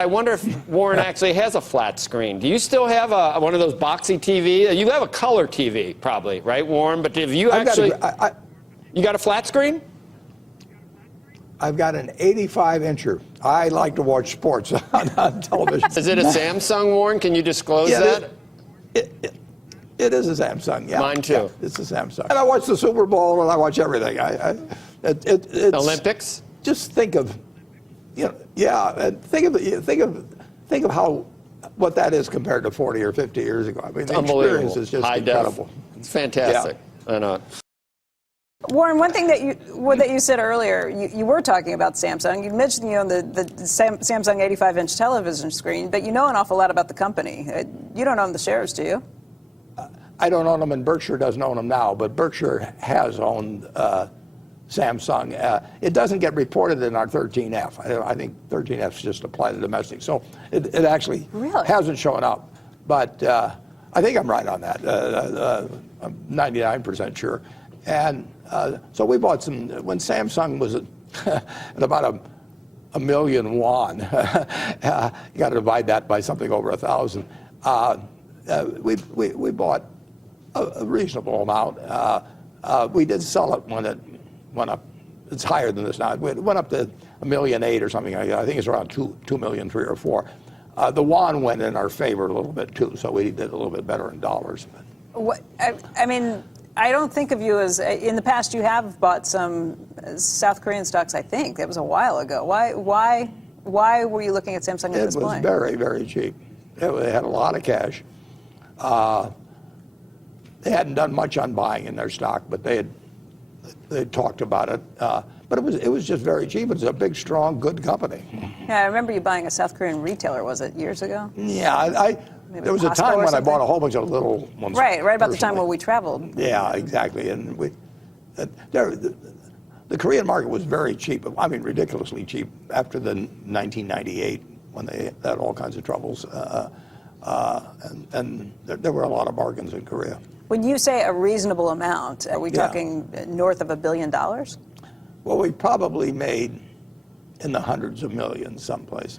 I wonder if Warren actually has a flat screen. Do you still have one of those boxy TV? You have a color TV, probably, right, Warren? But if you actually, you got a flat screen? I've got an 85-incher. I like to watch sports on television. Is it a Samsung, Warren? Can you disclose that? It is a Samsung, yeah. Mine too. Yeah, it's a Samsung. And I watch the Super Bowl and I watch everything. It's Olympics? Just think of, and think of how what that is compared to 40 or 50 years ago. I mean, the experience is just incredible. It's fantastic. Yeah. I know. Warren, one thing that you said earlier, you were talking about Samsung. You mentioned the Samsung 85-inch television screen, but you know an awful lot about the company. You don't own the shares, do you? I don't own them, and Berkshire doesn't own them now, but Berkshire has owned Samsung. It doesn't get reported in our 13F. I think 13F is just applied to domestic, so it actually hasn't shown up. But I think I'm right on that. I'm 99% sure. And so we bought some, when Samsung was at about a million won, you got to divide that by something over 1,000. We bought a reasonable amount. We did sell it when it went up. It's higher than this now. It went up to 1.8 million or something. I think it's around 2 million, 3 or 4. The won went in our favor a little bit too, so we did a little bit better in dollars. What, I mean, I don't think of you as, in the past you have bought some South Korean stocks, I think. That was a while ago. Why were you looking at Samsung at this point? It was very, very cheap. They had a lot of cash. They hadn't done much on buying in their stock, but they had talked about it. But it was just very cheap. It was a big, strong, good company. Yeah, I remember you buying a South Korean retailer, was it, years ago? Yeah, there was a time when I bought a whole bunch of little ones. Right about the time when we traveled. Yeah, exactly. And the Korean market was very cheap. I mean, ridiculously cheap after the 1998 when they had all kinds of troubles. And there were a lot of bargains in Korea. When you say a reasonable amount, are we talking north of $1 billion? Well, we probably made in the hundreds of millions someplace.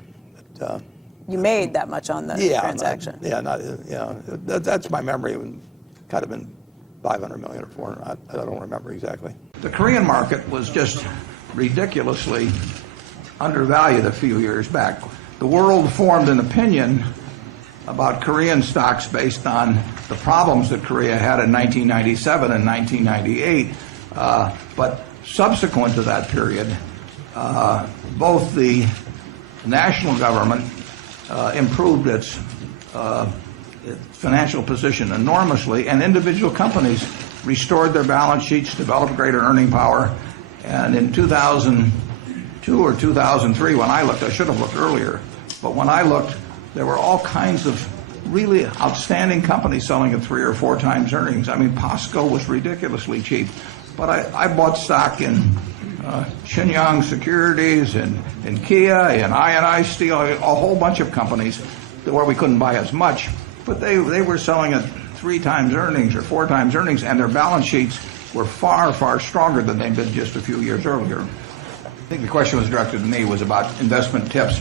But, you made that much on the transaction? That's my memory. It kind of been 500 million or 400. I don't remember exactly. The Korean market was just ridiculously undervalued a few years back. The world formed an opinion about Korean stocks based on the problems that Korea had in 1997 and 1998. But subsequent to that period, both the national government improved its financial position enormously, and individual companies restored their balance sheets, developed greater earning power. And in 2002 or 2003, when I looked, I should have looked earlier, but when I looked, there were all kinds of really outstanding companies selling at 3 or 4 times earnings. I mean, POSCO was ridiculously cheap. But I bought stock in Shenyang Securities and Kia and I&I Steel, a whole bunch of companies where we couldn't buy as much. But they were selling at 3 times earnings or 4 times earnings, and their balance sheets were far, far stronger than they'd been just a few years earlier. I think the question was directed to me was about investment tips.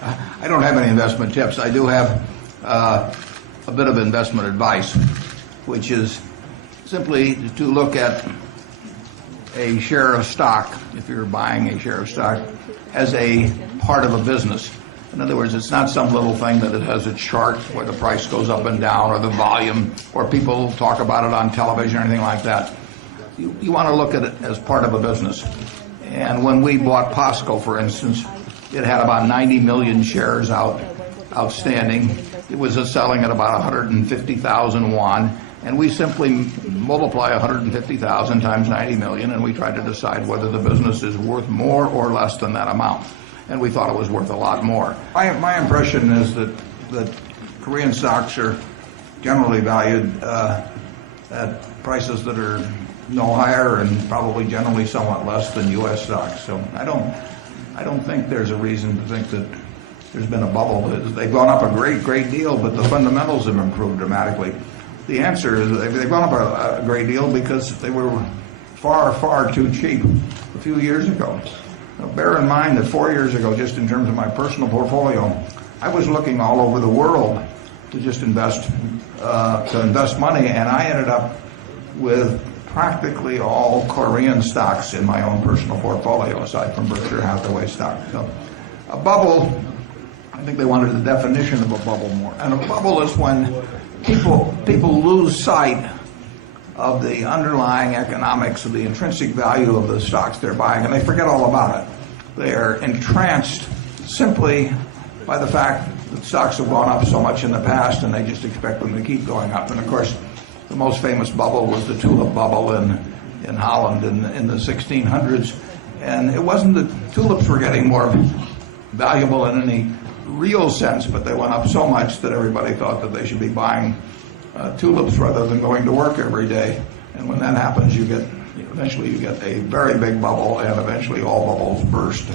I don't have any investment tips. I do have a bit of investment advice, which is simply to look at a share of stock, if you're buying a share of stock, as a part of a business. In other words, it's not some little thing that it has a chart where the price goes up and down, or the volume, or people talk about it on television or anything like that. You want to look at it as part of a business. And when we bought POSCO, for instance, it had about 90 million shares outstanding. It was selling at about 150,000 won. And we simply multiply 150,000 times 90 million, and we try to decide whether the business is worth more or less than that amount. And we thought it was worth a lot more. My impression is that Korean stocks are generally valued at prices that are no higher and probably generally somewhat less than U.S. stocks. So I don't think there's a reason to think that there's been a bubble. They've gone up a great deal, but the fundamentals have improved dramatically. The answer is they've gone up a great deal because they were far too cheap a few years ago. Now, bear in mind that 4 years ago, just in terms of my personal portfolio, I was looking all over the world to just invest money, and I ended up with practically all Korean stocks in my own personal portfolio, aside from Berkshire Hathaway stock. So, a bubble, I think they wanted the definition of a bubble more. And a bubble is when people lose sight of the underlying economics, of the intrinsic value of the stocks they're buying, and they forget all about it. They are entranced simply by the fact that stocks have gone up so much in the past, and they just expect them to keep going up. And of course, the most famous bubble was the tulip bubble in Holland in the 1600s. And it wasn't that tulips were getting more valuable in any real sense, but they went up so much that everybody thought that they should be buying tulips rather than going to work every day. And when that happens, eventually you get a very big bubble, and eventually all bubbles burst.